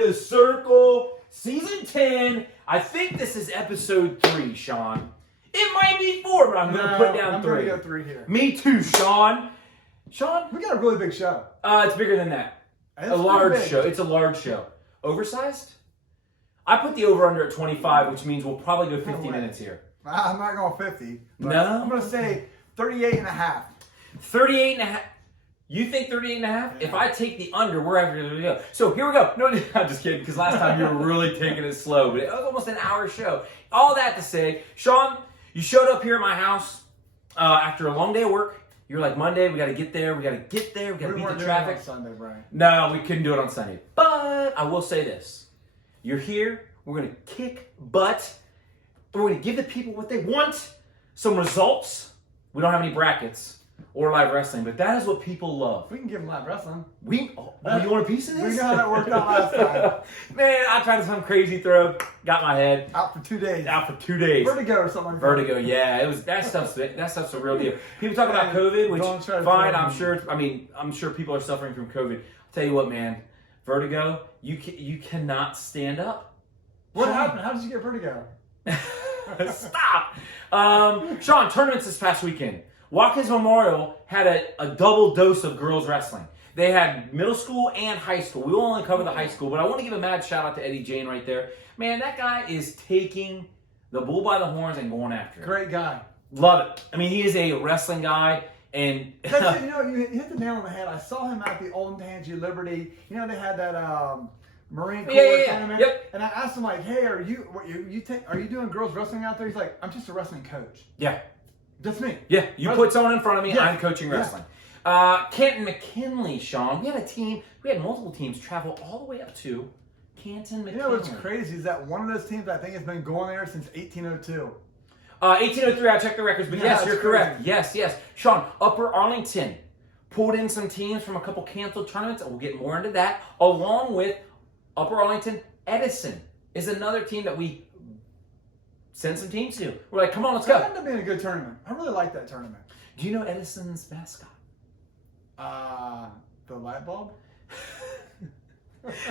the Circle, Season 10. I think this is episode 3, Sean. It might be 4, but I'm going to put down 3. I'm going to go 3 here. Me too, Sean. Sean? We got a really big show. It's bigger than that. It's a large show. It's a large show. Oversized? I put the over-under at 25, which means we'll probably go 50 minutes here. I'm not going 50. No? I'm going to say 38 and a half. 38 and a half. You think 38 and a half? Yeah. If I take the under, we're having to go. So here we go. No, I'm just kidding, because last time you were really taking it slow, but it was almost an hour show. All that to say, Sean, you showed up here at my house after a long day of work. You're like, Monday, we got to get there. We got to beat the traffic. On Sunday, Brian. No, we couldn't do it on Sunday. But I will say this. You're here. We're going to kick butt. We're going to give the people what they want. Some results. We don't have any brackets or live wrestling, but that is what people love. We can give them live wrestling. You want a piece of this? We know how that worked out last time. Man, I tried some crazy throw. Got my head. Out for 2 days. Vertigo or something like that. Vertigo, yeah. It was that stuff's a real deal. People talk about COVID, which fine, I'm sure people are suffering from COVID. I'll tell you what, man. Vertigo, you cannot stand up. What happened? How did you get vertigo? Stop. Sean, tournaments this past weekend. Watkins Memorial had a double dose of girls wrestling. They had middle school and high school. We will only cover the high school, but I want to give a mad shout out to Eddie Jane right there. Man, that guy is taking the bull by the horns and going after it. Great guy. Love it. I mean, he is a wrestling guy. And you hit the nail on the head. I saw him at the Old Tangy Liberty. You know, they had that Marine Corps tournament. Yep. And I asked him, like, hey, are you doing girls wrestling out there? He's like, I'm just a wrestling coach. Yeah. That's me. Yeah, you put someone in front of me, I'm coaching wrestling. Canton McKinley, Sean. We had multiple teams travel all the way up to Canton McKinley. You know what's crazy is that one of those teams I think has been going there since 1802. 1803, I checked the records, but yes, you're correct. Yes. Sean, Upper Arlington pulled in some teams from a couple canceled tournaments, and we'll get more into that, along with Upper Arlington. Edison is another team that we send some teams to. We're like, come on, let's go. That ended up being a good tournament. I really like that tournament. Do you know Edison's mascot? The light bulb?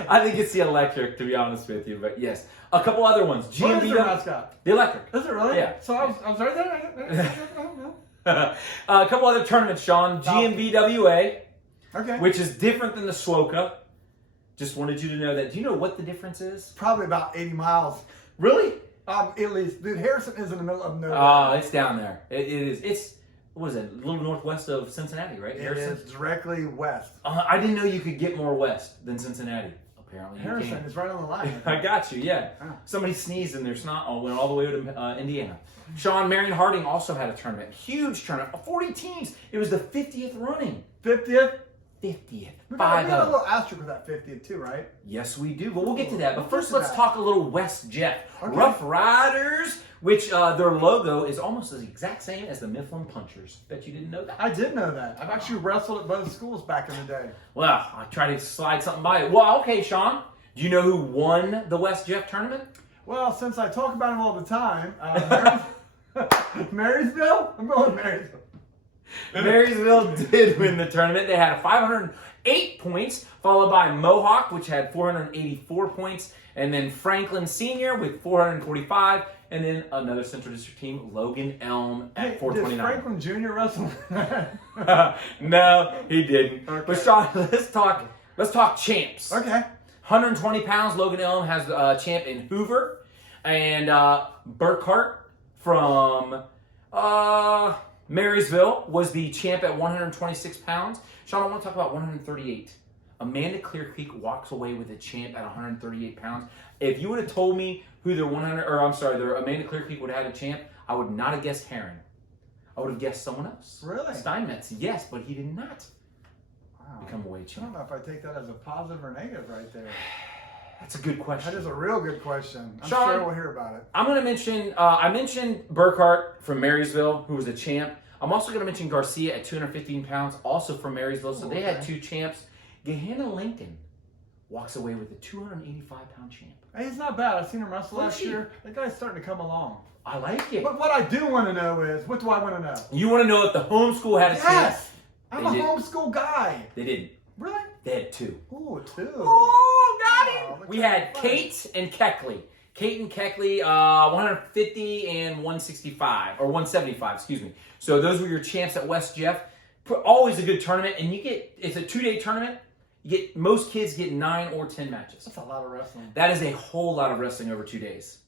I think it's the electric, to be honest with you, but yes. A couple other ones. What is their mascot? The electric. Is it really? Yeah. So I was right there. A couple other tournaments, Sean. GMVWA, which is different than the SWOCA. Just wanted you to know that. Do you know what the difference is? Probably about 80 miles. Really? At least. Dude, Harrison is in the middle of nowhere. It's down there. It is. It's, what is it? A little northwest of Cincinnati, right? Harrison is directly west. I didn't know you could get more west than Cincinnati. Apparently, Harrison is right on the line. I got you. Yeah. Oh. Somebody sneezed and their snot went all the way to Indiana. Sean, Marion Harding also had a tournament. Huge tournament. 40 teams. It was the 50th running. 50th? 50th. We got a little asterisk with that 50th too, right? Yes, we do. But we'll get to that. But first, let's talk a little West Jeff. Okay. Rough Riders, which their logo is almost the exact same as the Mifflin Punchers. Bet you didn't know that. I did know that. I've actually wrestled at both schools back in the day. Well, I tried to slide something by it. Well, okay, Sean. Do you know who won the West Jeff tournament? Well, since I talk about him all the time, Marysville? I'm going with Marysville. Marysville did win the tournament. They had 508 points, followed by Mohawk, which had 484 points, and then Franklin Senior with 445, and then another Central District team, Logan Elm, at 429. Did Franklin Jr. wrestle? No, he didn't. Okay. But Sean, let's talk champs. Okay. 120 pounds. Logan Elm has a champ in Hoover, and Burkhart from Marysville was the champ at 126 pounds. Sean, I want to talk about 138. Amanda Clear Creek walks away with a champ at 138 pounds. If you would have told me who their Amanda Clear Creek would have had a champ, I would not have guessed Heron. I would have guessed someone else. Really? Steinmetz, yes, but he did not become a weight champ. I don't know if I take that as a positive or negative right there. That's a good question. That is a real good question. I'm Sean, sure we'll hear about it. I'm going to mention, I mentioned Burkhart from Marysville, who was a champ. I'm also going to mention Garcia at 215 pounds, also from Marysville. So they had two champs. Gehanna Lincoln walks away with a 285-pound champ. Hey, he's not bad. I've seen him wrestle last year. That guy's starting to come along. I like it. But what I do want to know is, what do I want to know? You want to know if the homeschool had a champ? Yes! I'm a homeschool guy. They didn't. Really? They had two. Ooh, two. Oh, got him. We had Kate and Keckley. Kate and Keckley, 150 and 165, or 175, excuse me. So those were your champs at West Jeff. Always a good tournament, and it's a 2-day tournament. Most kids get 9 or 10 matches. That's a lot of wrestling. That is a whole lot of wrestling over 2 days.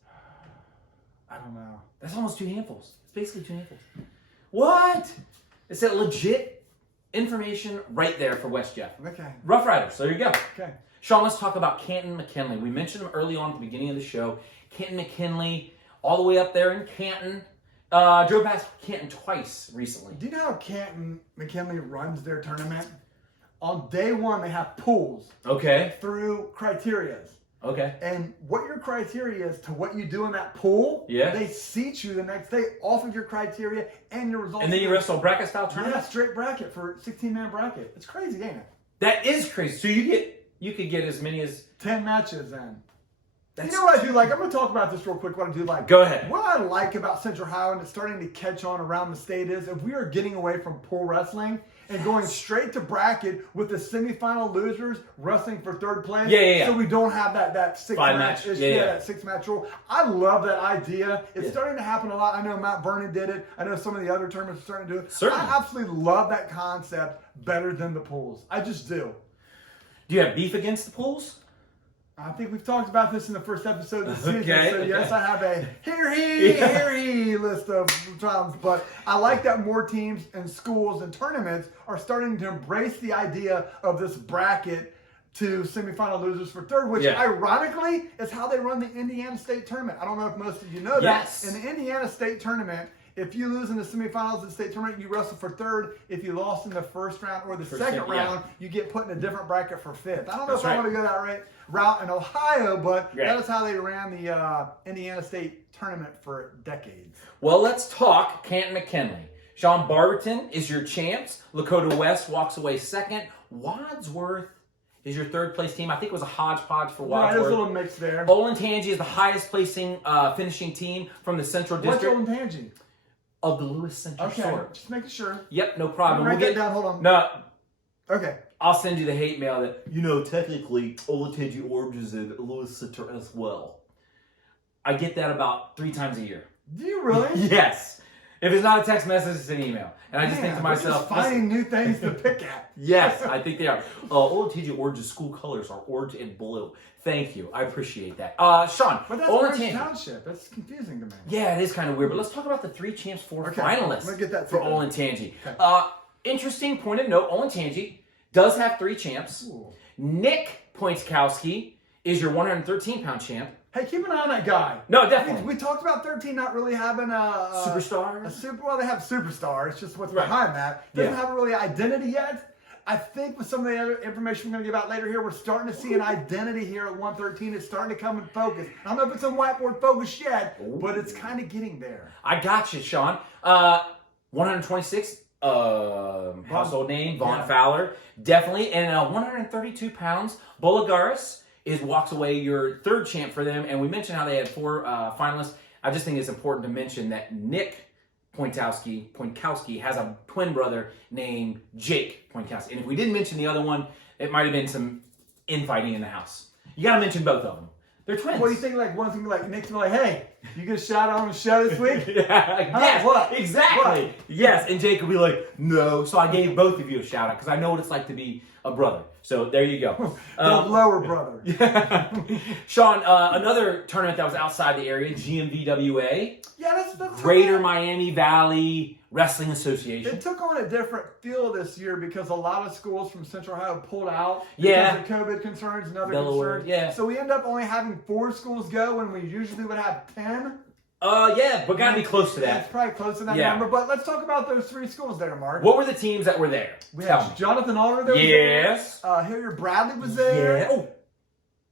I don't know. That's almost 2 handfuls. It's basically 2 handfuls. What? It's that legit information right there for West Jeff. Okay. Rough Riders, so there you go. Okay. Sean, let's talk about Canton McKinley. We mentioned him early on at the beginning of the show. Canton McKinley, all the way up there in Canton. Drove past Canton twice recently. Do you know how Canton McKinley runs their tournament? On day 1, they have pools. Okay. Through criterias. Okay. And what your criteria is to what you do in that pool, they seat you the next day off of your criteria and your results. And then you wrestle a bracket style tournament? Yeah, straight bracket for 16-man bracket. It's crazy, ain't it? That is crazy. So you could get as many as 10 matches then. You know what I do like? I'm going to talk about this real quick, what I do like. Go ahead. What I like about Central Ohio, and it's starting to catch on around the state, is if we are getting away from pool wrestling and going straight to bracket with the semifinal losers wrestling for 3rd place. Yeah. So we don't have that 6-match issue, that 6-match rule. I love that idea. It's starting to happen a lot. I know Mount Vernon did it. I know some of the other tournaments are starting to do it. Certainly. I absolutely love that concept better than the pools. I just do. Do you have beef against the pools? I think we've talked about this in the first episode of the season. Okay. So yes, I have a hear he list of problems. But I like that more teams and schools and tournaments are starting to embrace the idea of this bracket to semifinal losers for 3rd, which ironically is how they run the Indiana State Tournament. I don't know if most of you know that. In the Indiana State Tournament, if you lose in the semifinals of the state tournament, you wrestle for 3rd. If you lost in the 1st round or the 2nd round, you get put in a different bracket for 5th. I don't know if I want to go that route in Ohio, but that is how they ran the Indiana State Tournament for decades. Well, let's talk Canton McKinley. Sean Barberton is your champs. Lakota West walks away 2nd. Wadsworth is your 3rd place team. I think it was a hodgepodge for Wadsworth. Right, there's a little mix there. Olentangy is the highest placing finishing team from the Central District. What's Olentangy? Of the Lewis Central Sword. Just making sure. Yep, no problem. Write that down, hold on. No. Okay. I'll send you the hate mail that, technically, Olentangy Orange is in Lewis Center as well. I get that about 3 times a year. Do you really? Yes. If it's not a text message, it's an email. And I just think to myself, just finding new things to pick at. Yes, I think they are. Olentangy Orange's school colors are orange and blue. Thank you. I appreciate that. Sean, but that's Orange Township. That's confusing to me. Yeah, it is kind of weird. But let's talk about the 3 champs, 4 finalists Let me get that for Olentangy. Okay. Interesting point of note, Olentangy does have 3 champs. Ooh. Nick Pointkowski is your 113-pound champ. Hey, keep an eye on that guy. No, definitely. We talked about 13 not really having superstar. Well, they have superstars. It's just what's behind that. Doesn't have a really identity yet. I think with some of the other information we're going to give out later here, we're starting to see an identity here at 113. It's starting to come in focus. I don't know if it's in whiteboard focus yet, but it's kind of getting there. I got you, Sean. 126, household name, Vaughn Fowler. Definitely. And 132 pounds, Bolagaris walks away your 3rd champ for them. And we mentioned how they had 4 finalists. I just think it's important to mention that Nick Pointkowski has a twin brother named Jake Pointkowski. And if we didn't mention the other one, it might have been some infighting in the house. You got to mention both of them. They're twins. What do you think? Like one thing, like Nick's like, "Hey, you get a shout out on the show this week?" Yes, what? Exactly. What? Yes, and Jake will be like, "No." So I gave both of you a shout out because I know what it's like to be a brother. So there you go. The lower brother. Sean, another tournament that was outside the area, GMVWA. Yeah, that's Greater Miami Valley Wrestling Association. It took on a different feel this year because a lot of schools from Central Ohio pulled out because of COVID concerns and other Delaware, concerns. Yeah. So we end up only having 4 schools go when we usually would have 10. Yeah, but gotta be close to that. It's probably close to that number. But let's talk about those 3 schools there, Mark. What were the teams that were there? We had Jonathan Alder there. Yes. Hilliard Bradley was there. Yeah. Oh,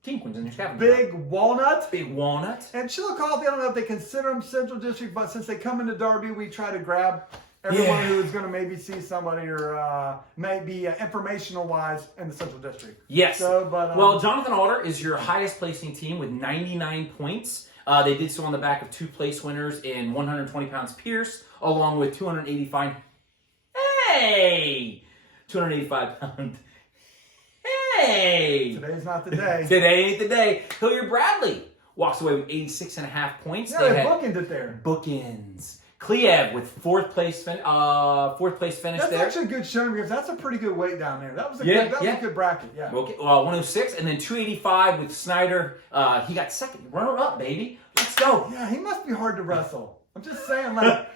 Team Queens in your cabin. Big Walnut. Big Walnut. And Chillicothe, I don't know if they consider them Central District, but since they come into Derby, we try to grab everyone who is going to maybe see somebody or maybe informational-wise in the Central District. Yes. So, but, well, Jonathan Alder is your highest placing team with 99 points. They did so on the back of 2 place winners in 120 pounds Pierce, along with 285. Hey! 285 pound. Hey! Today's not the day. Today ain't the day. Hilliard Bradley walks away with 86.5 points. Yeah, they bookended it there. Bookends. Kliev with fourth place finish That's there. actually a good showing because that's a pretty good weight down there. That was a Yeah, good bracket. Yeah. Okay, 106 and then 285 with Snyder. He got second. Runner up, baby. Let's go. Yeah, he must be hard to wrestle. I'm just saying, like,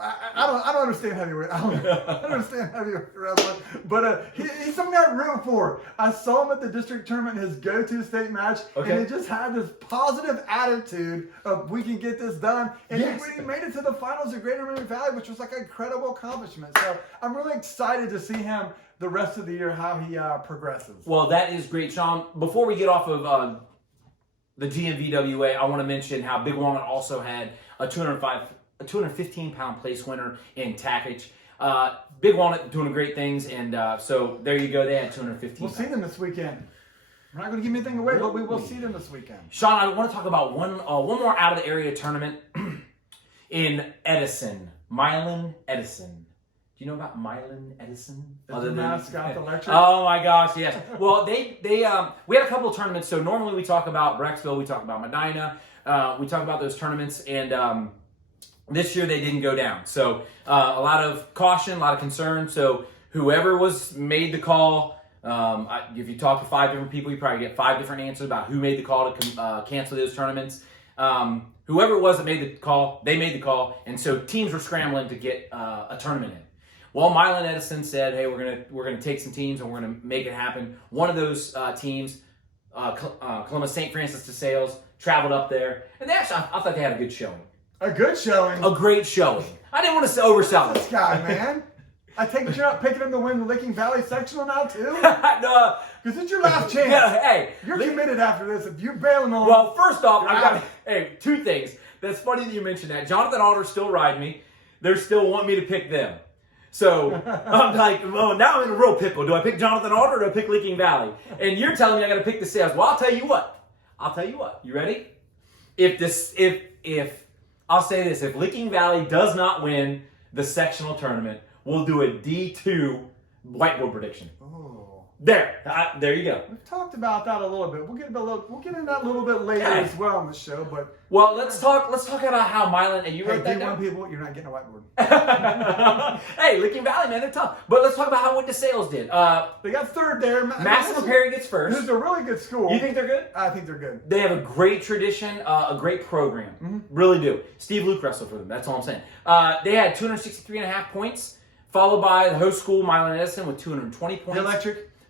I don't understand heavyweight. I don't understand heavyweight wrestling, but he's something I'm rooting for. I saw him at the district tournament in his go-to state match, and he just had this positive attitude of we can get this done, and he made it to the finals of Greater Marion Valley, which was like an incredible accomplishment. So I'm really excited to see him the rest of the year, how he progresses. Well, that is great, Sean. Before we get off of the GMVWA, I want to mention how Big Walnut also had a 215-pound place winner in Tackage. Big Walnut doing great things, and so there you go. They had 215. We'll see them this weekend. We're not going to give anything away, but we will see them this weekend. Sean, I want to talk about one more out of the area tournament in Edison, Milan, Edison. Do you know about Milan, Edison? The mascot, the lecture. Oh my gosh, yes. Well, we had a couple of tournaments. So normally we talk about Brecksville, we talk about Medina, we talk about those tournaments, and this year they didn't go down. So a lot of caution, a lot of concern. So whoever made the call, if you talk to 5 different people, you probably get 5 different answers about who made the call to cancel those tournaments. Whoever it was that made the call, they made the call, and so teams were scrambling to get a tournament in. Well, Milan Edison said, "Hey, we're gonna take some teams and we're gonna make it happen." One of those teams, Columbus St. Francis de Sales, traveled up there, and I thought they had a good showing. A good showing. A great showing. I didn't want to oversell this guy, man. I take it you're not picking him to win the Licking Valley sectional now too. No, because it's your last chance. Yeah, hey, you're committed after this. If you're bailing on. Well, first off, I got 2 things. That's funny that you mentioned that. Jonathan Alder's still riding me. They're still wanting me to pick them. So I'm like, well, now I'm in a real pickle. Do I pick Jonathan Alder or do I pick Licking Valley? And you're telling me I got to pick the Sales. Well, I'll tell you what. You ready? If I'll say this, if Licking Valley does not win the sectional tournament, we'll do a D2 whiteboard prediction. Oh. There you go. We've talked about that a little bit. We'll get into that a little bit later as well on the show. But let's talk about how Milan and you wrote that down. people, you're not getting a whiteboard. Hey, Licking Valley, man, they're tough. But let's talk about how what DeSales did. They got third there. Maximum Perry gets first. This is a really good school. You think they're good? I think they're good. They have a great tradition, a great program. Mm-hmm. Really do. Steve Luke wrestled for them. That's all I'm saying. They had 263.5 points, followed by the host school, Milan Edison, with 220 points.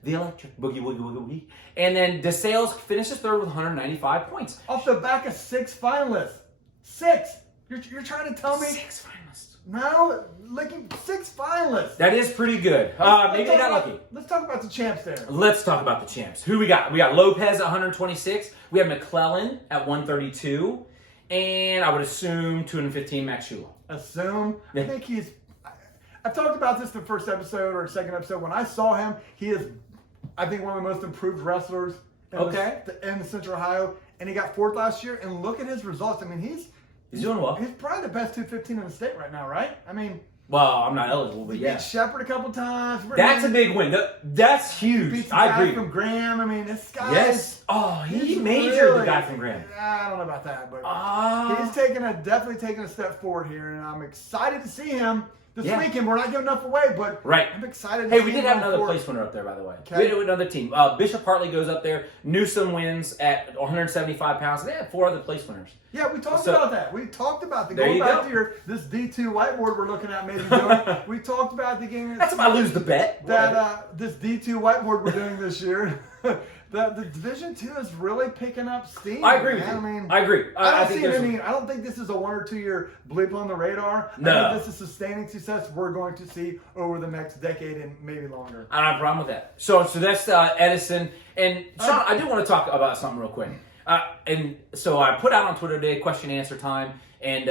The Electric. Boogie, woogie, woogie, woogie. And then DeSales finishes third with 195 points. Off the back of 6 finalists. 6. You're trying to tell me? 6 finalists. No, 6 finalists. That is pretty good. Maybe they got lucky. Let's talk about the champs there. Let's talk about the champs. Who we got? We got Lopez at 126. We have McClellan at 132. And I would assume 215 Max Shula. Assume? Yeah. I think I've talked about this the first episode or second episode. When I saw him, he is, I think, one of the most improved wrestlers in Central Ohio. And he got 4th last year. And look at his results. I mean, he's doing well. He's probably the best 215 in the state right now, right? I mean, well, I'm not eligible, but he beat Shepherd a couple times. That's a big win. That's huge. Beats the I guy agree. from Graham. I mean, this guy. Yes. He majored the guy from Graham. I don't know about that, but he's definitely taking a step forward here, and I'm excited to see him this weekend. We're not giving enough away, but I'm excited. Hey, we did have another place winner up there, by the way. Okay. We had another team. Bishop Hartley goes up there. Newsom wins at 175 pounds. They had 4 other place winners. Yeah, we talked about that. We talked about going back to this D2 whiteboard we're looking at maybe doing. We talked about the game. That's if I lose the bet. That this D2 whiteboard we're doing this year. The Division 2 is really picking up steam. I agree with you. I agree. I don't think this is a 1 or 2 year blip on the radar. No. I think this is sustaining success we're going to see over the next decade and maybe longer. I don't have a problem with that. So that's Edison. And Sean, I do want to talk about something real quick. And so I put out on Twitter today, question and answer time, and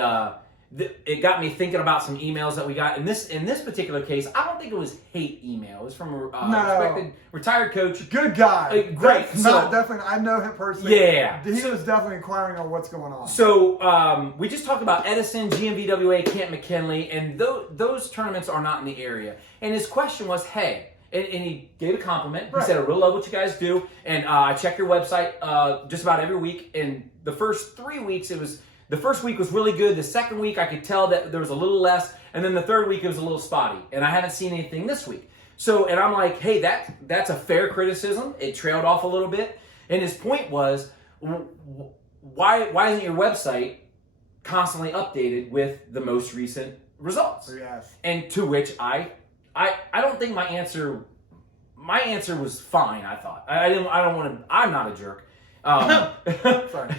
it got me thinking about some emails that we got. In this particular case, I don't think it was hate email. It was from a respected retired coach. Good guy. Great. Definitely. I know him personally. Yeah. He was definitely inquiring on what's going on. So we just talked about Edison, GMVWA, Canton McKinley, and those tournaments are not in the area. And his question was, hey, And he gave a compliment. Right. He said, I really love what you guys do. And I check your website just about every week. And the first 3 weeks, the first week was really good. The second week, I could tell that there was a little less. And then the third week, it was a little spotty. And I haven't seen anything this week. So, and I'm like, hey, that's a fair criticism. It trailed off a little bit. And his point was, why isn't your website constantly updated with the most recent results? Yes. And to which I don't think my answer was fine. I thought I'm not a jerk. Sorry.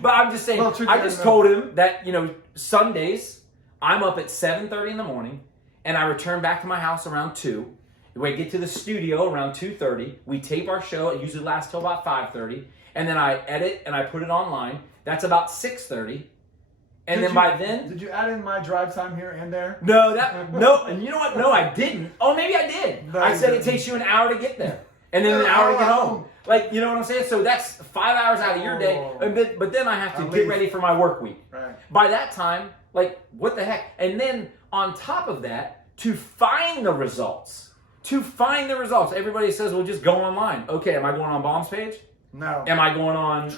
But I'm just saying, I just told him that, Sundays I'm up at 7:30 in the morning and I return back to my house around 2. We get to the studio around 2:30. We tape our show. It usually lasts till about 5:30. And then I edit and I put it online. That's about 6:30. And by then... Did you add in my drive time here and there? No, and you know what? No, I didn't. Oh, maybe I did. No, I said it takes you an hour to get there. And then an hour to get home. Like, you know what I'm saying? So that's 5 hours out of your day. But then I have to get ready for my work week. Right. By that time, like, what the heck? And then on top of that, to find the results, everybody says, well, just go online. Okay, am I going on Bomb's page? No. Am I going on...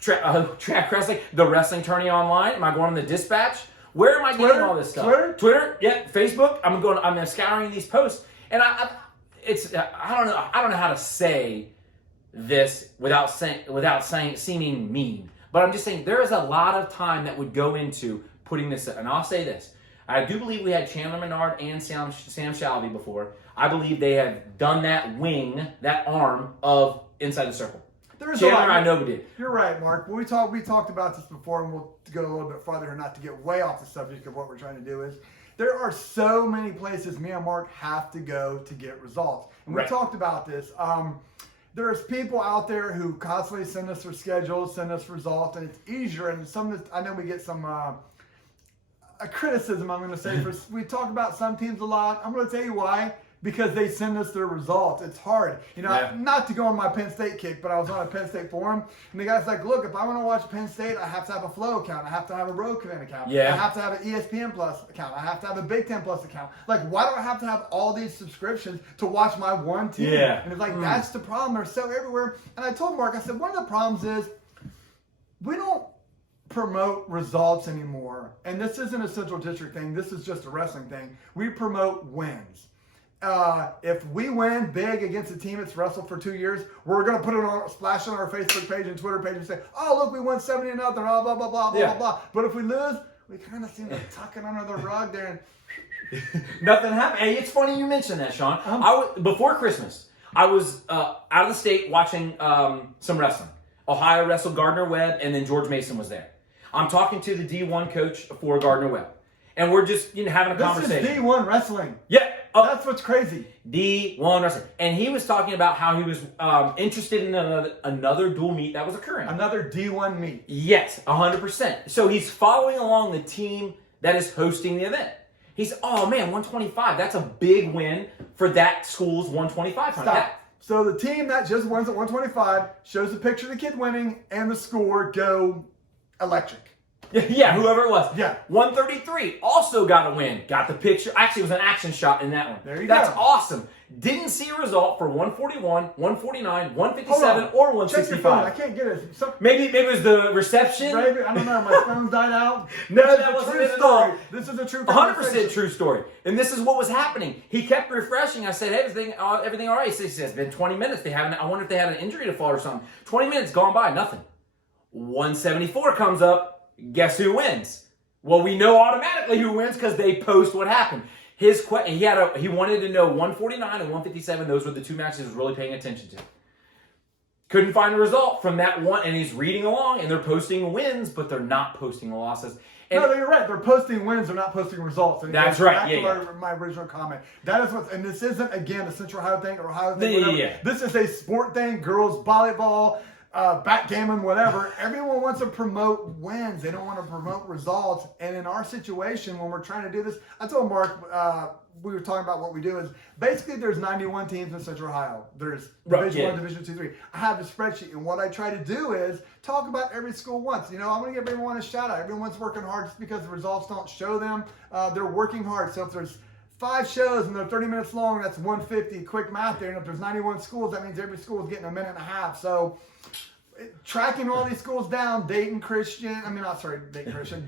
Track wrestling, the wrestling tourney online. Am I going on the dispatch? Where am I getting all this stuff? Twitter, yeah, Facebook. I'm scouring these posts, and I don't know how to say this without seeming mean, but I'm just saying there is a lot of time that would go into putting this. And I'll say this: I do believe we had Chandler Menard and Sam Shalvey before. I believe they have done that arm of Inside the Circle. There's Chandler, I know we did. You're right, Mark. We talked about this before, and we'll go a little bit farther, not to get way off the subject of what we're trying to do. Is there are so many places me and Mark have to go to get results, and we talked about this. There's people out there who constantly send us their schedules, send us results, and it's easier. And I know we get some a criticism. I'm going to say we talk about some teams a lot. I'm going to tell you why. Because they send us their results. It's hard. Not to go on my Penn State kick, but I was on a Penn State forum, and the guy's like, look, if I want to watch Penn State, I have to have a Flow account. I have to have a Roku account. Yeah. I have to have an ESPN Plus account. I have to have a Big Ten Plus account. Like, why do I have to have all these subscriptions to watch my one team? Yeah. And it's like, that's the problem. They're so everywhere. And I told Mark, I said, one of the problems is we don't promote results anymore. And this isn't a Central District thing. This is just a wrestling thing. We promote wins. If we win big against a team that's wrestled for 2 years, we're going to put it on, splash it on our Facebook page and Twitter page and say, oh, look, we won 70-0, blah, blah, blah, blah, blah, blah. But if we lose, we kind of seem to tuck it under the rug there. Nothing happened. Hey, it's funny you mentioned that, Sean. Before Christmas, I was out of the state watching some wrestling. Ohio wrestled Gardner Webb, and then George Mason was there. I'm talking to the D1 coach for Gardner Webb. And we're just having a conversation. This is D1 wrestling. Yeah. That's what's crazy. D1 wrestling. And he was talking about how he was interested in another dual meet that was occurring. Another D1 meet. Yes, 100%. So he's following along the team that is hosting the event. He's, oh man, 125. That's a big win for that school's 125. Stop. So the team that just wins at 125 shows a picture of the kid winning and the score go electric. Yeah, whoever it was. Yeah. 133 also got a win. Got the picture. Actually, it was an action shot in that one. There you go. That's awesome. Didn't see a result for 141, 149, 157, or 165. Check your phone. I can't get it. Maybe it was the reception. Maybe, I don't know. My phone's died out. No, that wasn't it at all. This is a true 100% true story. And this is what was happening. He kept refreshing. I said, hey, everything all right? He says, it's been 20 minutes. I wonder if they had an injury to fall or something. 20 minutes gone by, nothing. 174 comes up. Guess who wins? Well, we know automatically who wins because they post what happened. He wanted to know 149 and 157. Those were the two matches he was really paying attention to. Couldn't find a result from that one, and he's reading along, and they're posting wins, but they're not posting the losses. And no, you're right. They're posting wins. They're not posting results. And that's right. My original comment. That is what, and this isn't again a Central Ohio thing or Ohio thing. Yeah. This is a sport thing. Girls volleyball. Backgammon, whatever. Everyone wants to promote wins. They don't want to promote results. And in our situation, when we're trying to do this, I told Mark, we were talking about what we do is basically there's 91 teams in Central Ohio. There's Division 1, Division 2, 3. I have the spreadsheet, and what I try to do is talk about every school once. I'm going to give everyone a shout out. Everyone's working hard just because the results don't show them. They're working hard. So if there's 5 shows and they're 30 minutes long. That's 150. Quick math there. And if there's 91 schools, that means every school is getting a minute and a half. So tracking all these schools down, Dayton Christian,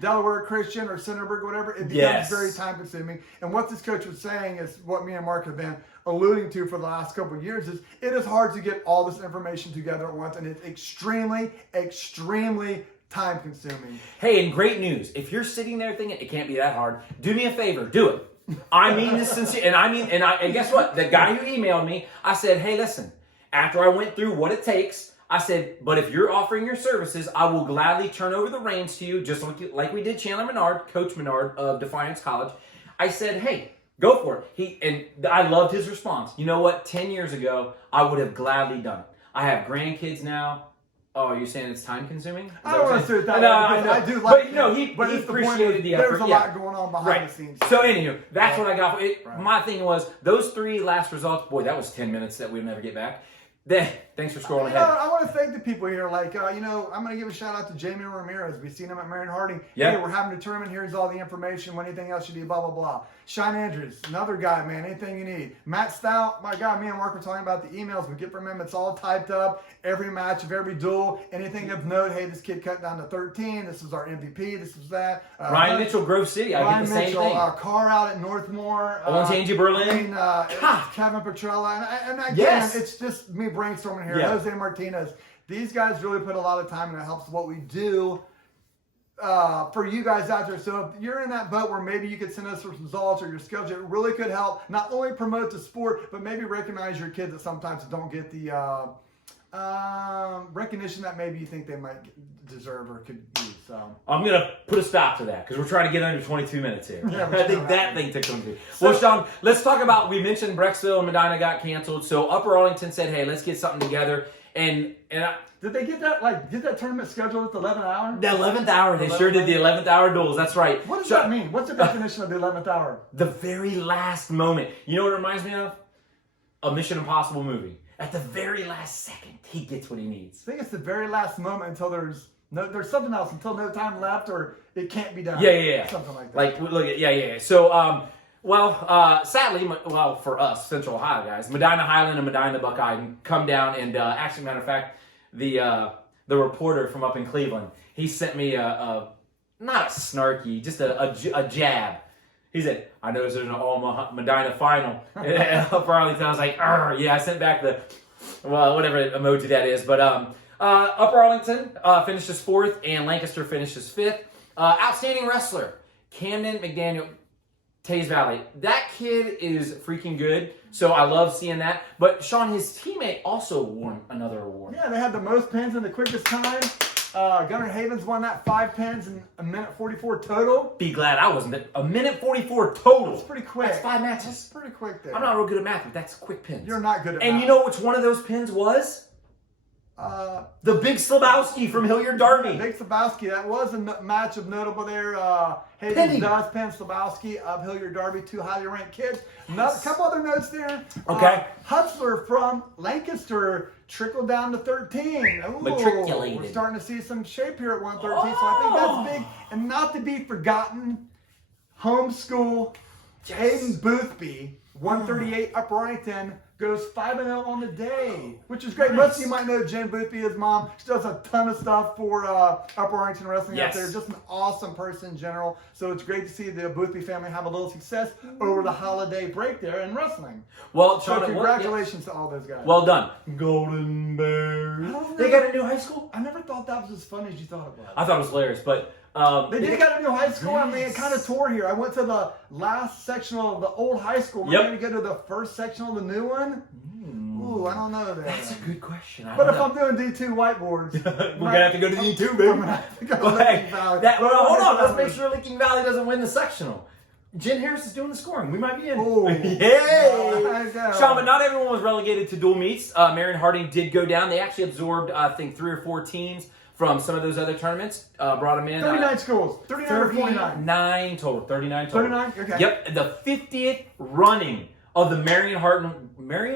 Delaware Christian or Centerburg, whatever, it becomes very time consuming. And what this coach was saying is what me and Mark have been alluding to for the last couple of years is it is hard to get all this information together at once, and it's extremely, extremely time consuming. Hey, and great news. If you're sitting there thinking it can't be that hard, do me a favor, do it. I mean this sincere, and guess what? The guy who emailed me, I said, hey, listen, after I went through what it takes, I said, but if you're offering your services, I will gladly turn over the reins to you, just like we did Chandler Menard, Coach Menard of Defiance College. I said, hey, go for it. And I loved his response. You know what? 10 years ago, I would have gladly done it. I have grandkids now. Oh, you're saying it's time consuming? I don't want to say it that way. No, I do like it. But he appreciated the effort. There's a lot going on behind the scenes. So anywho, that's what I got. My thing was, those 3 last results, boy, that was 10 minutes that we'll never get back. Thanks for scrolling ahead. I want to thank the people here. I'm going to give a shout out to Jamie Ramirez. We've seen him at Marion Harding. Yeah. Hey, we're having a tournament. Here's all the information. Anything else you need, blah, blah, blah. Sean Andrews, another guy, man. Anything you need. Matt Stout, my God, me and Mark were talking about the emails we get from him. It's all typed up. Every match of every duel. Anything of note. Hey, this kid cut down to 13. This is our MVP. This is that. Ryan Mitchell, Grove City. I get the same thing. Carr out at Northmore. Olentangy, Berlin. Kevin Petrella. And again, yes. It's just me brainstorming here. Yeah. Jose Martinez. These guys really put a lot of time, and it helps what we do for you guys out there. So if you're in that boat where maybe you could send us some results or your schedule, it really could help not only promote the sport, but maybe recognize your kids that sometimes don't get the recognition that maybe you think they might deserve or could use. So I'm going to put a stop to that because we're trying to get under 22 minutes here. Yeah, I think that thing took them to. Well, Sean, let's talk about, we mentioned Brecksville and Medina got canceled. So Upper Arlington said, hey, let's get something together. And did they get that, did that tournament scheduled at the 11th hour? The 11th hour. They sure did the 11th hour duels. That's right. What does that mean? What's the definition of the 11th hour? The very last moment. You know what it reminds me of? A Mission Impossible movie. At the very last second, he gets what he needs. I think it's the very last moment until there's something else, until no time left or it can't be done. Yeah. Something like that. Look at, yeah. So, sadly, for us, Central Ohio guys, Medina Highland and Medina Buckeye come down and, actually, matter of fact, the reporter from up in Cleveland, he sent me not a snarky, just a jab. He said, I noticed there's an all Medina final at Upper Arlington. I was like, yeah, I sent back whatever emoji that is. But Upper Arlington finishes 4th and Lancaster finishes 5th. Outstanding wrestler, Camden McDaniel, Taze Valley. That kid is freaking good. So I love seeing that. But Sean, his teammate also won another award. Yeah, they had the most pins in the quickest time. Gunnar Havens won that 5 pins in a minute 44 total. Be glad I wasn't. A minute 44 total. That's pretty quick. That's 5 matches. That's pretty quick there. I'm not real good at math, but that's quick pins. You're not good at math. And you know which one of those pins was? The Big Slabowski from Hilliard Darby. Big Slabowski. That was a match of notable there. Havens does pin Slabowski of Hilliard Darby, 2 highly ranked kids. A couple other notes there. Okay. Hutzler from Lancaster trickled down to 13. Ooh, Matriculated. We're starting to see some shape here at 113, so I think that's big. And not to be forgotten, homeschool Hayden Boothby, 138 Upper Arlington, goes 5-0 on the day, which is great. Most of you might know Jen Boothby, his mom. She does a ton of stuff for Upper Arlington Wrestling out there. Just an awesome person in general. So it's great to see the Boothby family have a little success over the holiday break there in wrestling. Well, So Sean, congratulations to all those guys. well done. Golden Bears. They got a new high school? I never thought that was as funny as you thought it was. I thought it was hilarious, but... They did got a new high school. I mean, it kind of tore here. I went to the last sectional of the old high school. We're going to go to the first sectional of the new one. Ooh, I don't know that. That's a good question. But if I'm doing D2 whiteboards, we're going to have to go to D2, baby. I'm going to have to go to Licking Valley. Hold on. Let's make sure Licking Valley doesn't win the sectional. Jen Harris is doing the scoring. We might be in. Ooh. Yay! Sean, but not everyone was relegated to dual meets. Marion Harding did go down. They actually absorbed, I think, 3 or 4 teams from some of those other tournaments, brought them in. 39 schools. 39 or 49? 39 total. 39 total. 39? Okay. Yep. The 50th running of the Marion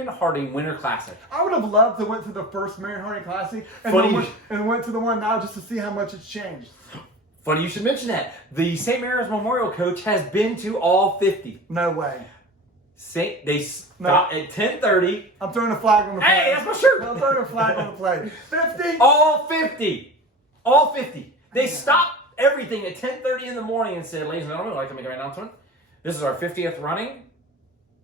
Harding Winter Classic. I would have loved to went to the first Marion Harding Classic and went to the one now just to see how much it's changed. Funny you should mention that. The St. Mary's Memorial coach has been to all 50. No way. They stop at 10:30. I'm throwing a flag on the play. Hey, that's my shirt. I'm throwing a flag on the play. 50. All 50. All 50. They stopped everything at 10:30 in the morning and said, ladies and gentlemen, I'd like to make an announcement. This is our 50th running.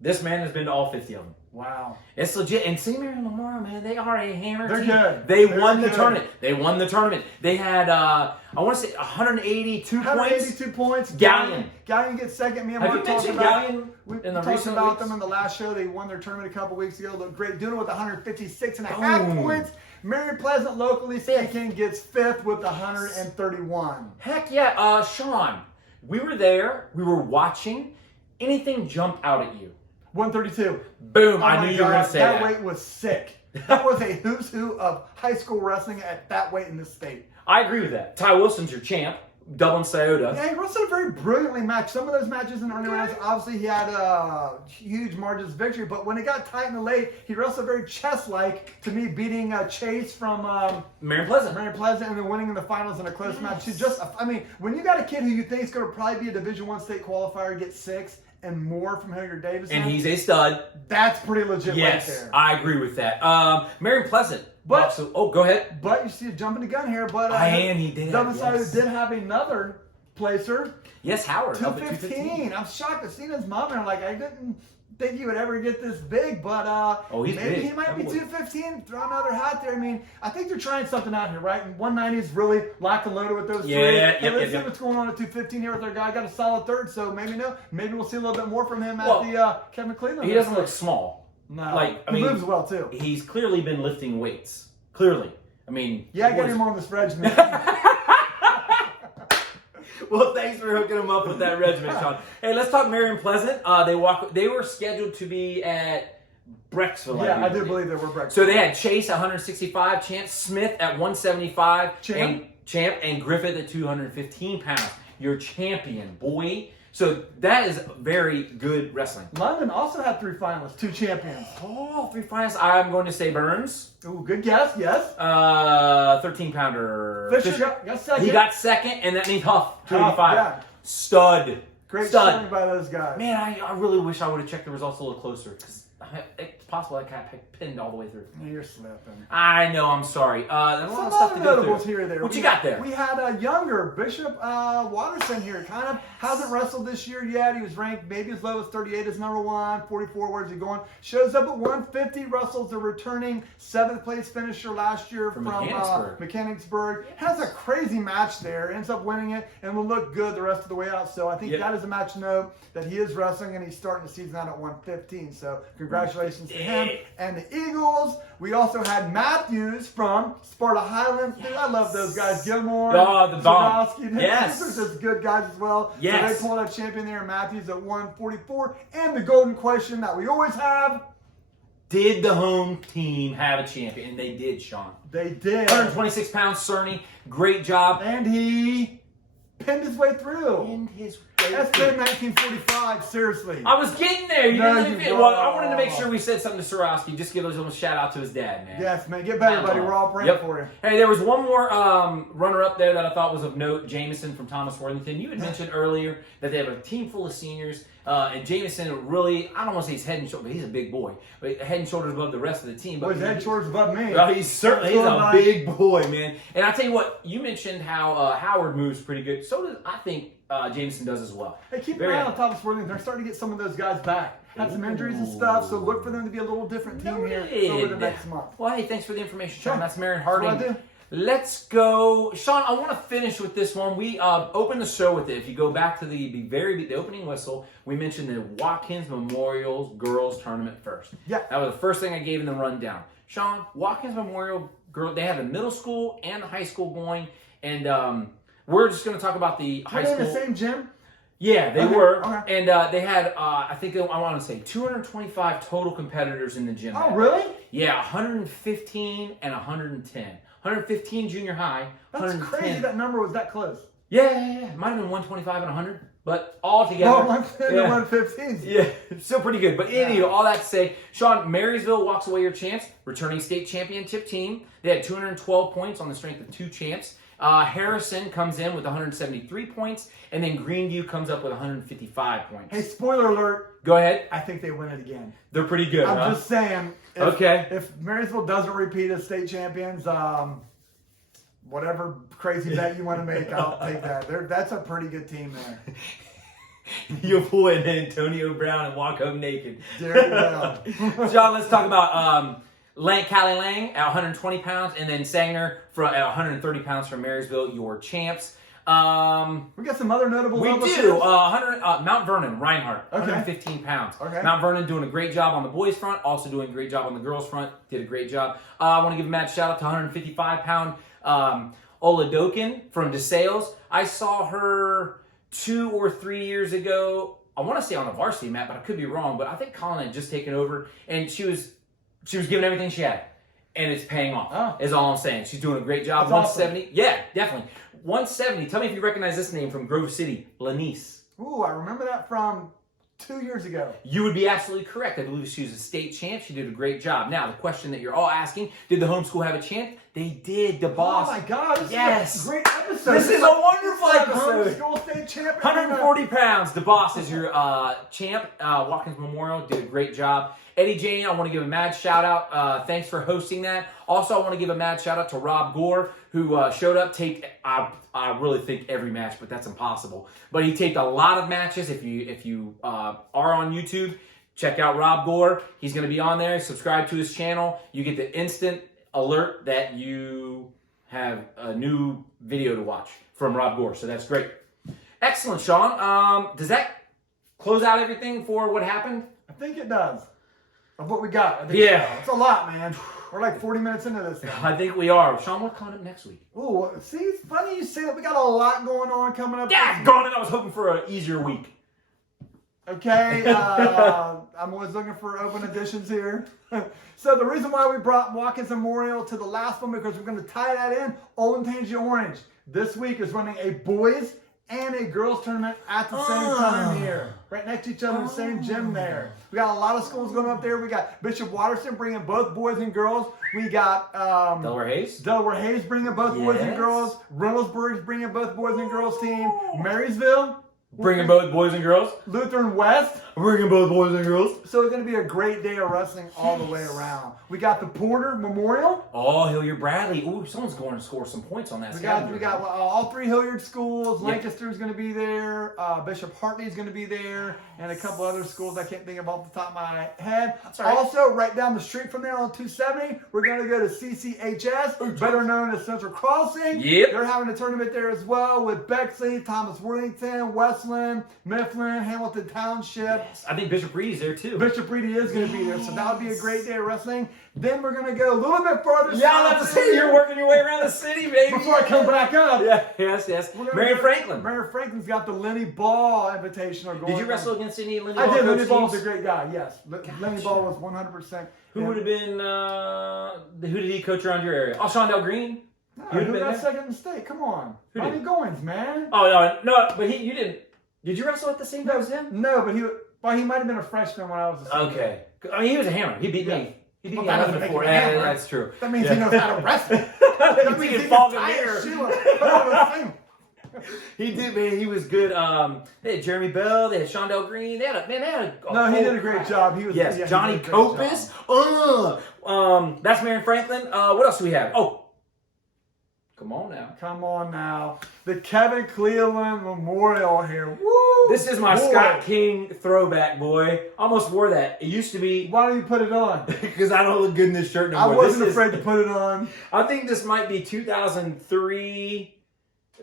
This man has been to all 50 of them. Wow. It's legit. And St. Marion Memorial, man, they are a hammer They're team. good. They They're won the good. tournament. They won the tournament. They had, I want to say, 182 points. 182 points. Galleon. Galleon gets second. Me and Have Mark you talked mentioned about Galleon We in the talked recent about weeks? them in the last show. They won their tournament a couple weeks ago. Looked great. Doing it with 156.5 Boom. points. Marion Pleasant, locally speaking, gets fifth with 131. Heck yeah. Sean, we were there. We were watching. Anything jump out at you? 132. Boom. Oh I my knew you were going to say that. That weight was sick. That was a who's who of high school wrestling at that weight in this state. I agree with that. Ty Wilson's your champ. Dublin Scioto. Yeah, he wrestled very brilliantly matched. Some of those matches in the early rounds, obviously he had huge margins of victory, but when it got tight in the late, he wrestled very chess-like to me, beating Chase from Marion Pleasant. Marion Pleasant and then winning in the finals in a close match. He just, I mean, when you got a kid who you think is going to probably be a Division I state qualifier, get 6 and more from Hilliard Davison, And he's a stud. that's pretty legit Yes, right there. I agree with that. Marion Pleasant. But- go ahead. But you see, jumping the gun here, but And he did. Dublin Yes. did have another placer. Yes, Howard. Up at 215. I'm shocked. I've seen his mom and I'm like, I didn't think he would ever get this big, but he's maybe big. he might be That boy. 215. Throw another hat there. I mean, I think they're trying something out here, right? And 190 is really locked and loaded with those Yeah, three. yep, Let's see yep. what's going on at 215 here with their guy. Got a solid third, so maybe we'll see a little bit more from him Well, at the Kevin Cleveland. He doesn't look small. No, Like, I he mean, moves well too. He's clearly been lifting weights. Clearly. I mean. Yeah, I got boys- him on this regimen. Well, thanks for hooking him up with that regiment, Sean. Hey, let's talk Marion Pleasant. They were scheduled to be at Brecksville. Yeah, I do believe they were breakfast. So they had Chase at 165, Chance Smith at 175, Champ. and Griffith at 215 pounds. Your champion, boy. So that is very good wrestling. London also had 3 finalists, 2 champions. Oh, 3 finals. I'm going to say Burns. Ooh, good guess, yes. 13-pounder. Fisher got second. He got second, and that means Huff, 285. yeah. Stud. Great Stud. showing by those guys. Man, I really wish I would have checked the results a little closer, because it's possible I got pinned all the way through. You're slipping. I know, I'm sorry. There's a lot Some of stuff other to go notables through. here or there. What you got there? We had a younger Bishop Watterson here. Kind of hasn't wrestled this year yet. He was ranked maybe as low as 38 as number 1, 44. Where's he going? Shows up at 150. Wrestles the returning 7th place finisher last year from Mechanicsburg. Has a crazy match there. Ends up winning it and will look good the rest of the way out. So I think that is a match note that he is wrestling and he's starting the season out at 115. So congratulations to him and the Eagles. We also had Matthews from Sparta Highlands. Dude, I love those guys. Gilmore, Oh, the bomb. Zarowski. Yes. These are just good guys as well. Yes. So they pulled out champion there, Matthews at 144. And the golden question that we always have. Did the home team have a champion? And they did, Sean. They did. 126 pounds, Cerny. Great job. And he pinned his way through. In his That's been 1945, seriously. I was getting there. No, Well, I wanted to make sure we said something to Sorowski. Just give us a shout out to his dad, man. Yes, man. Get better, buddy. We're all praying for you. Hey, there was one more runner-up there that I thought was of note. Jameson from Thomas Worthington. You had mentioned earlier that they have a team full of seniors. And Jameson really, I don't want to say he's head and shoulders, but he's a big boy. But head and shoulders above the rest of the team. Boy, he's head and shoulders above me. Well, he's a big boy, man. And I tell you what, you mentioned how Howard moves pretty good. So does, I think, Jameson does as well. Hey, keep an eye on Thomas Worthington. They're starting to get some of those guys back. Had some injuries and stuff, so look for them to be a little different team here over the next month. Well, hey, thanks for the information, Sean. Sure. That's Marion Harding. That's what I do. Let's go. Sean, I want to finish with this one. We opened the show with it. If you go back to the opening whistle, we mentioned the Watkins Memorial Girls Tournament first. Yeah. That was the first thing I gave in the rundown. Sean, Watkins Memorial Girl, they have the middle school and the high school going, and we're just going to talk about the high school. Were they in the same gym? Yeah, they were. Okay. And they had, I think, I want to say 225 total competitors in the gym. Oh, really? Yeah, 115 and 110. 115 junior high. That's crazy that number was that close. Yeah. It might have been 125 and 100, but all together. Well, 110 and 115. Yeah, still pretty good. But anyway, all that to say, Sean, Marysville walks away your chance. Returning state championship team. They had 212 points on the strength of 2 champs. Harrison comes in with 173 points, and then Greenview comes up with 155 points. Hey, spoiler alert. Go ahead. I think they win it again. They're pretty good, I'm just saying. Okay. If Marysville doesn't repeat as state champions, whatever crazy bet you want to make, I'll take that. That's a pretty good team there. You'll pull in Antonio Brown and walk home naked. There you go. John, let's talk about Callie Lang at 120 pounds, and then Sagner at 130 pounds from Marysville, your champs. We got some other notable. We do. Mount Vernon, Reinhardt, 115 pounds. Okay. Mount Vernon doing a great job on the boys' front, also doing a great job on the girls' front. Did a great job. I want to give a mad shout out to 155 pound Oladokin from DeSales. I saw her 2 or 3 years ago. I want to say on the varsity mat, but I could be wrong. But I think Colin had just taken over, and she was giving everything she had, and it's paying off. Is all I'm saying. She's doing a great job. That's 170. Awesome. Yeah, definitely. 170. Tell me if you recognize this name from Grove City, Lanice. Ooh, I remember that from 2 years ago. You would be absolutely correct. I believe she was a state champ. She did a great job. Now, the question that you're all asking, did the homeschool have a chance? They did. The boss. Oh, my God. This is a great episode. This is a wonderful episode. Homeschool state champ. 140 pounds. The boss is your champ. Watkins Memorial did a great job. Eddie Jane, I want to give a mad shout out. Thanks for hosting that. Also, I want to give a mad shout out to Rob Gore, who showed up. I really think every match, but that's impossible. But he taped a lot of matches. If you are on YouTube, check out Rob Gore. He's going to be on there. Subscribe to his channel. You get the instant alert that you have a new video to watch from Rob Gore. So that's great. Excellent, Sean. Does that close out everything for what happened? I think it does. Of what we got. I think it's a lot, man. We're like 40 minutes into this thing. I think we are. Sean, what's coming up next week? Ooh, see, it's funny you say that. We got a lot going on coming up. Yeah, gone it. I was hoping for an easier week. Okay, I'm always looking for open additions here. So the reason why we brought Watkins Memorial to the last one, because we're going to tie that in. Olentangy Orange this week is running a boys and a girls tournament at the same time here. Right next to each other in the same gym there. We got a lot of schools going up there. We got Bishop Watterson bringing both boys and girls. We got Delaware Hayes bringing both boys and girls. Reynoldsburg's bringing both boys and girls team. Marysville bringing both boys and girls. Lutheran West bringing both boys and girls. So it's going to be a great day of wrestling all the way around. We got the Porter Memorial. Oh, Hilliard Bradley. Ooh, someone's going to score some points on that. We got all 3 Hilliard schools. Yep. Lancaster's going to be there. Bishop Hartley's going to be there. And a couple other schools I can't think of off the top of my head. That's right. Also, right down the street from there on 270, we're going to go to CCHS, better known as Central Crossing. Yep. They're having a tournament there as well with Bexley, Thomas Worthington, Westland, Mifflin, Hamilton Township. Yes. I think Bishop Reedy's there too. Bishop Reedy is going to be there, so that'll be a great day of wrestling. Then we're going to go a little bit farther south. Yeah, I was about to say, you're working your way around the city, baby. Before I come back up. Yeah, yes. Marion Franklin. Marion Franklin's got the Lenny Ball Invitational going. Did you wrestle against any Lenny Ball? I did. Lenny Ball was a great guy, yes. Lenny Ball was 100%. Who would have been, who did he coach around your area? Oh, Shondell Green? Who got second in the state? Come on. Ronnie Goins, man. Oh, no, but you didn't. Did you wrestle at the same time as him? No, but he might have been a freshman when I was a senior. Okay. I mean, he was a hammer. He beat me. He beat me before. That's true. That means he knows how to wrestle. That means he can fall in there. He did, man. He was good. They had Jeremy Bell. They had Shondell Green. They had a No, he did a great job. He was Johnny Copus. That's Marion Franklin. What else do we have? Oh, come on now. The Kevin Cleveland Memorial here. Woo! This is my Scott King throwback, boy. Almost wore that. It used to be. Why don't you put it on? Because I don't look good in this shirt anymore. I wasn't afraid to put it on. I think this might be 2003.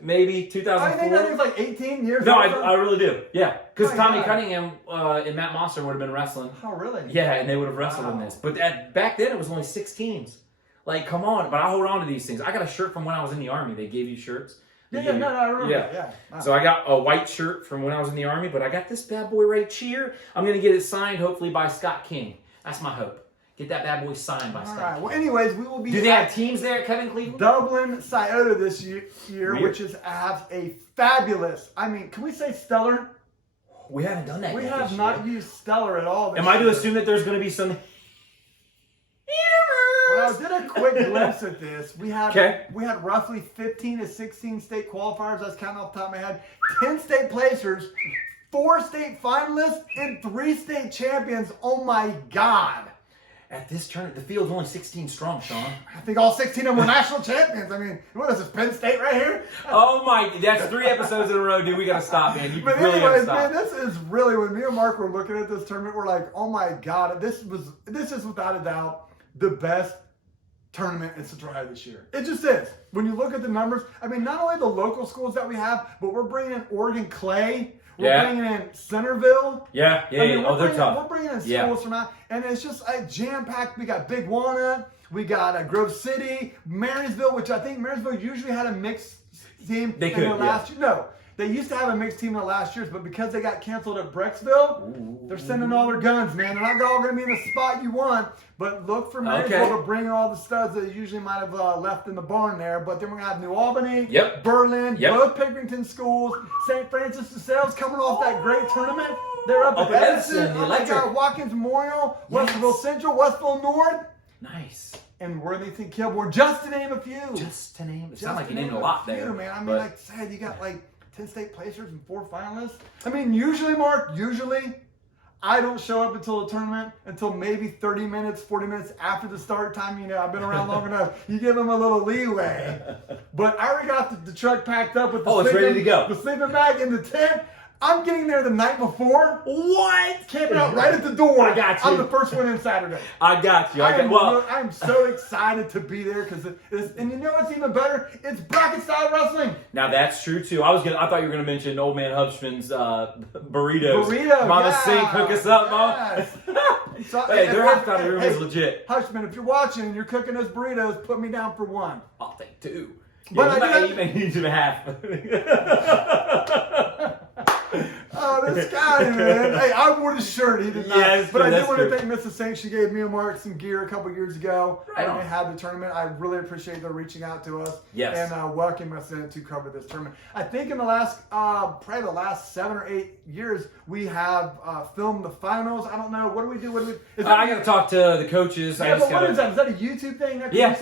Maybe 2004. I think that was like 18 years No, old. I really do. Yeah. Because Tommy Cunningham and Matt Monster would have been wrestling. Oh, really? Yeah, and they would have wrestled in this. But back then, it was only 6 teams. Like, come on. But I hold on to these things. I got a shirt from when I was in the Army. They gave you shirts. I remember. Yeah. Wow. So I got a white shirt from when I was in the Army, but I got this bad boy right here. I'm going to get it signed, hopefully, by Scott King. That's my hope. Get that bad boy signed by Scott King. All right. Well, anyways, we will be. Do they have teams there at Kevin Cleveland? Dublin, Scioto this year, which has a fabulous. I mean, can we say stellar? We haven't done that. We have not used stellar at all. Am I to assume that there's going to be some? I did a quick glimpse at this. We had roughly 15 to 16 state qualifiers. That's counting off the top of my head. 10 state placers, 4 state finalists, and 3 state champions. Oh my God. At this tournament, the field's only 16 strong, Sean. I think all 16 of them were national champions. I mean, what is this, Penn State right here? Oh my, that's 3 episodes in a row, dude. We gotta stop, man. You But really gotta anyways, stop. man, this is really, when me and Mark were looking at this tournament, we're like, oh my God, this is without a doubt the best tournament in Central High this year. It just is. When you look at the numbers, I mean, not only the local schools that we have, but we're bringing in Oregon Clay. We're bringing in Centerville. Yeah. Oh, they're tough. We're bringing in schools from out, and it's just jam-packed. We got Big Walnut. We got Grove City, Marysville, which I think Marysville usually had a mixed team in their last year. No, they used to have a mixed team in the last years, but because they got canceled at Brecksville, they're sending all their guns, man. They're not all going to be in the spot you want, but look for Marysville to bring all the studs that usually might have left in the barn there. But then we're going to have New Albany, Berlin, both Pickerington schools, St. Francis de Sales coming off that great tournament. They're up at Edison. Oh my God, Watkins Memorial, Westerville Central, Westville North. Nice. And Worthington Kilbourne, just to name a few. Just to name. It sounds like you named a lot there. Man. I mean, like I said, you got like 10 state placers and 4 finalists. I mean, usually, Mark, I don't show up until the tournament until maybe 30 minutes, 40 minutes after the start time. You know, I've been around long enough. You give them a little leeway. But I already got the truck packed up with the it's ready to go. The sleeping bag in the tent. I'm getting there the night before. What? Camping out right at the door. I got you. I'm the first one in Saturday. I got you. I'm so excited to be there because and you know what's even better? It's bracket style wrestling. Now that's true too. I thought you were gonna mention Old Man Hubschman's burritos. Mama Sink, hook us up, Mom. So, hey, their halftime room is legit. Hubschman, if you're watching and you're cooking those burritos, put me down for 1. I'll take 2. But I may need you to half. Oh, this guy, man. Hey, I wore the shirt. He did not. Yes, but I did want to thank Mrs. Sink. She gave me and Mark some gear a couple years ago when they had the tournament. I really appreciate their reaching out to us and welcoming us in to cover this tournament. I think in the last, probably the last 7 or 8 years, we have filmed the finals. I don't know. What do we do? I got to talk to the coaches. Yeah, but what is that? Is that a YouTube thing? Yeah.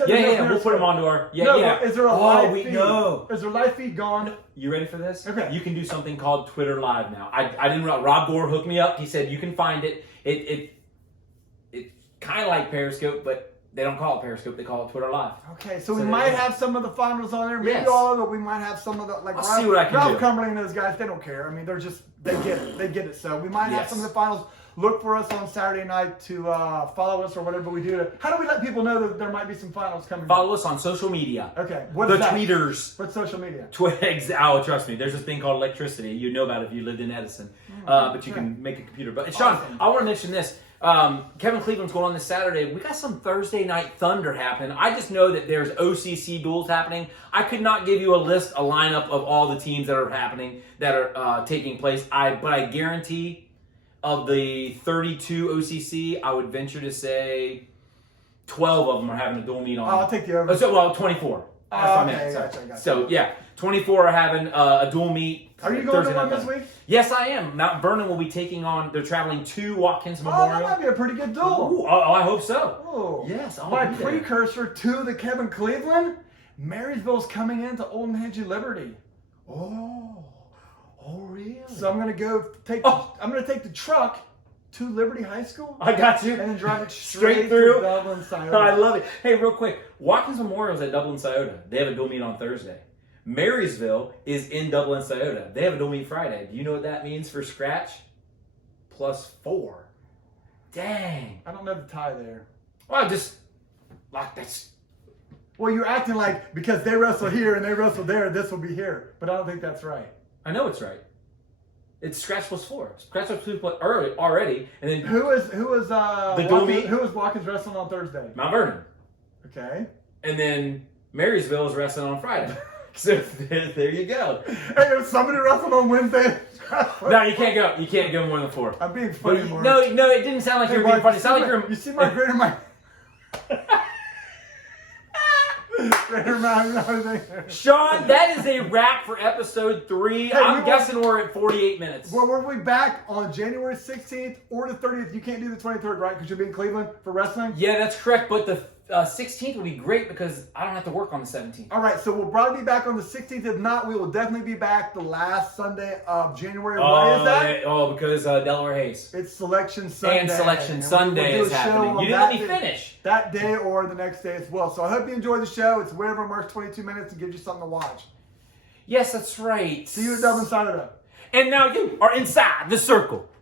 We'll put them onto our. Is there a live feed? No. Is there a live feed gone? You ready for this? Okay. You can do something called Twitter Live now. I didn't know. Rob Gore hooked me up. He said you can find it. It's kind of like Periscope, but they don't call it Periscope. They call it Twitter Live. Okay, so we might have some of the finals on there. Maybe all of it. We might have some of the I'll see what I can do. Cumberland and those guys, they don't care. I mean, they're just they get it. They get it. So we might have some of the finals. Look for us on Saturday night to follow us or whatever we do. How do we let people know that there might be some finals coming? Follow us on social media. Okay. What is that? Tweeters. What's social media? Oh, trust me. There's this thing called electricity. You know about it if you lived in Edison. But you can make a computer. But Sean, I want to mention this. Kevin Cleveland's going on this Saturday. We got some Thursday night thunder happening. I just know that there's OCC duels happening. I could not give you a lineup of all the teams that are happening, that are taking place. But I guarantee of the 32 OCC, I would venture to say 12 of them are having a dual meet on. I'll take the over. 24. Gotcha. So, 24 are having a dual meet. Are you going to one this week? Yes, I am. Mount Vernon will be taking on, they're traveling to Watkins Memorial. Oh, that might be a pretty good duel. Ooh, I hope so. Oh. Yes, by precursor to the Kevin Cleveland, Marysville's coming into Old Hedgie Liberty. Oh, really? So I'm gonna take the truck to Liberty High School. I got you. And then drive it straight through to Dublin Scioto. I love it. Hey, real quick, Watkins Memorial's at Dublin Scioto. They have a dual meet on Thursday. Marysville is in Dublin Scioto. They have a dual meet Friday. Do you know what that means for scratch? +4. Dang. I don't know the tie there. Well, just like that's. Well, you're acting like because they wrestle here and they wrestle there, this will be here. But I don't think that's right. I know it's right. It's scratch +4. Scratch +2 already, and then who is the dual meet? Who is Watkins wrestling on Thursday? Mount Vernon. Okay. And then Marysville is wrestling on Friday. So there you go. Hey, if somebody wrestled on Wednesday. No, you can't go. You can't go more than 4. I'm being funny. No, it didn't sound like you were being funny. It sounded like you're. You see my greater mind. Sean, that is a wrap for episode 3. Hey, I'm guessing we're at 48 minutes. Well, we'll be back on January 16th or the 30th. You can't do the 23rd, right? Because you'll be in Cleveland for wrestling? Yeah, that's correct. But the 16th would be great because I don't have to work on the 17th. All right, so we'll probably be back on the 16th. If not, we will definitely be back the last Sunday of January. Why is that? Because Delaware Hayes. It's Selection Sunday. And Selection Sunday we'll is do a show happening. on You didn't let me that finish. That day or the next day as well. So I hope you enjoyed the show. It's whatever marks 22 minutes and gives you something to watch. Yes, that's right. See you at Dublin Saturday. And now you are inside the circle.